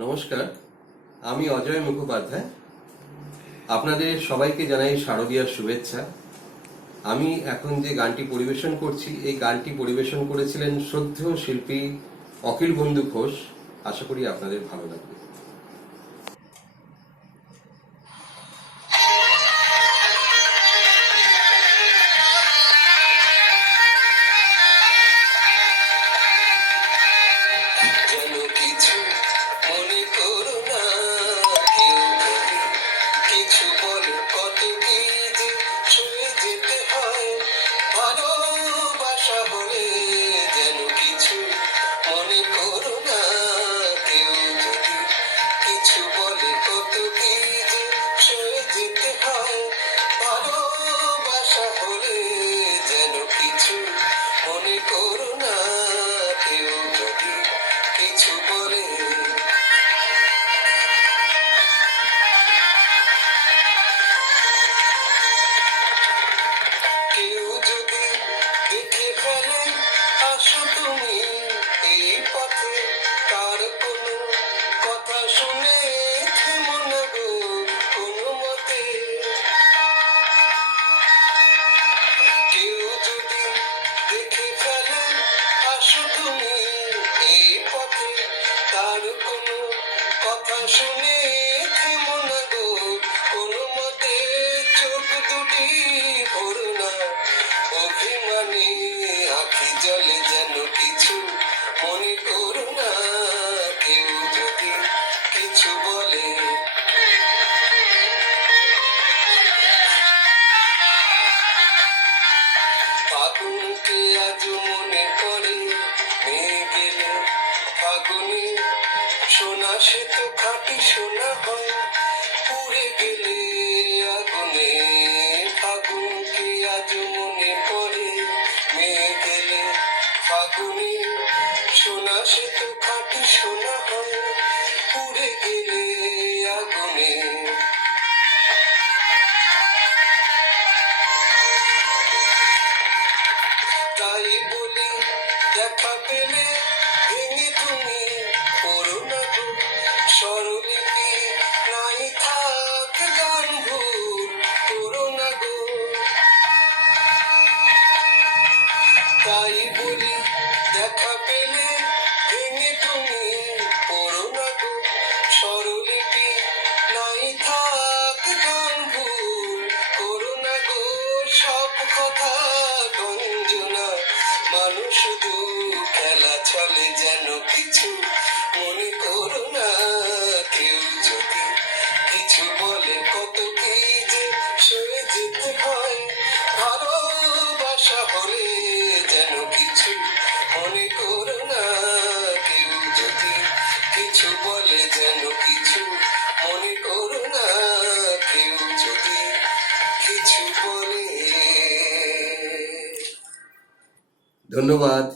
নমস্কার, আমি অজয় মুখোপাধ্যায়। আপনাদের সবাইকে জানাই শারদীয়ার শুভেচ্ছা। আমি এখন যে গানটি পরিবেশন করছি, এই গানটি পরিবেশন করেছিলেন শ্রদ্ধেয় শিল্পী অখিল বন্ধু ঘোষ। আশা করি আপনাদের ভালো লাগবে। যেন কিছু মনে করো না, কেউ যদি কিছু বলে কত কি যে ছুঁয়ে যেতে হয়। ভালোবাসা বলে যেন কিছু মনে করো না, কেউ যদি কিছু বলে কত কি যে ছুঁয়ে যেতে হয়। ভালোবাসা বলে যেন কিছু মনে করো না, কেউ যদি কিছু বলে। কেউ যদি দেখে ফেলে আসো তুমি এই পথে, তার কোনো কথা শুনে থেমো না গো কোনো মতে। কেউ যদি দেখে ফেলে আসো তুমি এই পথে, তার কোনো কথা শুনে থেমো না গো কোনো মতে। চোখ দুটি ভরো না অভিমানে, আঁখি জলে যেন কিছু মনে করো না, কেউ যদি কিছু বলে। ফাগুনকে আজ মনে পড়ে, মেয়ে গেলে ফাগুনে সোনা সে তো খাঁটি সোনা হয়, পুড়ে গেলে আগুনে। ফাগুনকে আজ মনে পড়ে, মেয়ে গেলে ফাগুনে সোনা সে তো খাঁটি সোনা হয়, পুড়ে গেলে আগুনে। তাই বলি দেখা পেলে ভেঙে তুমি করো না গো স্বরলিপি, নাই থাক গান ভুল করো না গো। তাই বলি দেখা পেলে ভেঙে তুমি করো না গো স্বরলিপি, নাই থাক গান ভুল করো না গো। সব কথা গঞ্জনা মানুষ শুধু খেলা চলে, যেন কিছু মনে করো না, কেউ যদি কিছু বলে কত কি যে সয়ে যেতে হয়। ভালোবাসা বলে যেন কিছু মনে করো না, কেউ যদি কিছু বলে যেন কিছু মনে করো না, কেউ যদি কিছু বলে। ধন্যবাদ।